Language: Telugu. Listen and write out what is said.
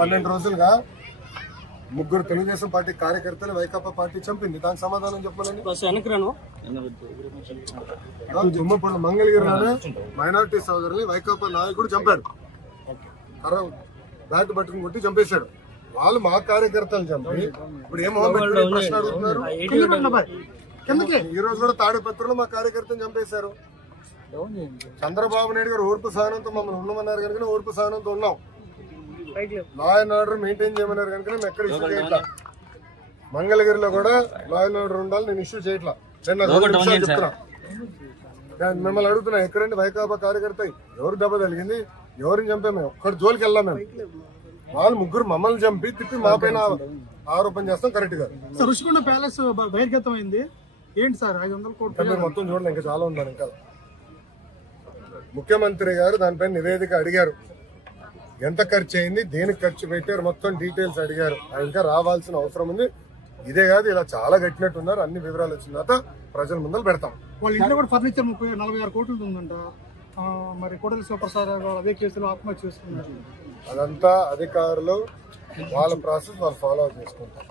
పన్నెండు రోజులుగా ముగ్గురు తెలుగుదేశం పార్టీ కార్యకర్తలు వైకాపా పార్టీ చంపింది దానికి సమాధానం చెప్పాలని మంగళగిరి మంగళగిరిలోనే మైనార్టీ సోదరుని వైకాపా నాయకుడు చంపాడు కర్ర బ్యాట్ కొట్టి చంపేశాడు వాళ్ళు మా కార్యకర్తలు చంపి ఇప్పుడు ఏం ప్రశ్న అడుగుతున్నారు ఈ రోజు కూడా తాడేపత్రులు మా కార్యకర్తను చంపేశారు చంద్రబాబు నాయుడు గారు ఓర్పు సహనంతో మమ్మల్ని ఉన్నామన్నారు కనుక ఓర్పు సహనంతో ఉన్నాం లా అండ్ ఆర్డర్ మెయింటైన్ చేయమన్నారు కనుక నేను ఎక్కడ ఇష్యూ చేయట్లా మంగళగిరిలో కూడా లా అండ్ ఆర్డర్ ఉండాలి నేను ఇష్యూ చేయట్లా చెప్తున్నాను మిమ్మల్ని అడుగుతున్నా ఎక్కడండి వైకాపా కార్యకర్త ఎవరు దెబ్బ తగిలింది ఎవరిని చంపా మేము ఒక్కడ జోలికి వెళ్ళా మేము వాళ్ళు ముగ్గురు మమ్మల్ని చంపి తిప్పి మా పైన ఆరోపణ చేస్తాం కరెక్ట్ గా రుషికొండ ప్యాలెస్ బహిర్గతమైంది అయింది ఏంటి సార్ ఐదు వందల కోట్లు మొత్తం చూడండి ఇంకా చాలా ఉన్నాను ఇంకా ముఖ్యమంత్రి గారు దానిపైన నివేదిక అడిగారు ఎంత ఖర్చు అయింది దేనికి ఖర్చు పెట్టారు మొత్తం డీటెయిల్స్ అడిగారు ఇంకా రావాల్సిన అవసరం ఉంది ఇదే కాదు ఇలా చాలా కట్టినట్టున్నారు అన్ని వివరాలు వచ్చిన తర్వాత ప్రజల ముందర పెడతాం వాళ్ళు ఇంట్లో కూడా ఫర్నిచర్ ముప్పై నలభై ఆరు కోట్లు ఉందంట మరి కోటల శివప్రసాద్ అదే కేసులో ఆత్మహత్య చేసుకున్నారు అదంతా అధికారులు వాళ్ళ ప్రాసెస్ వాళ్ళు ఫాలో చేసుకుంటారు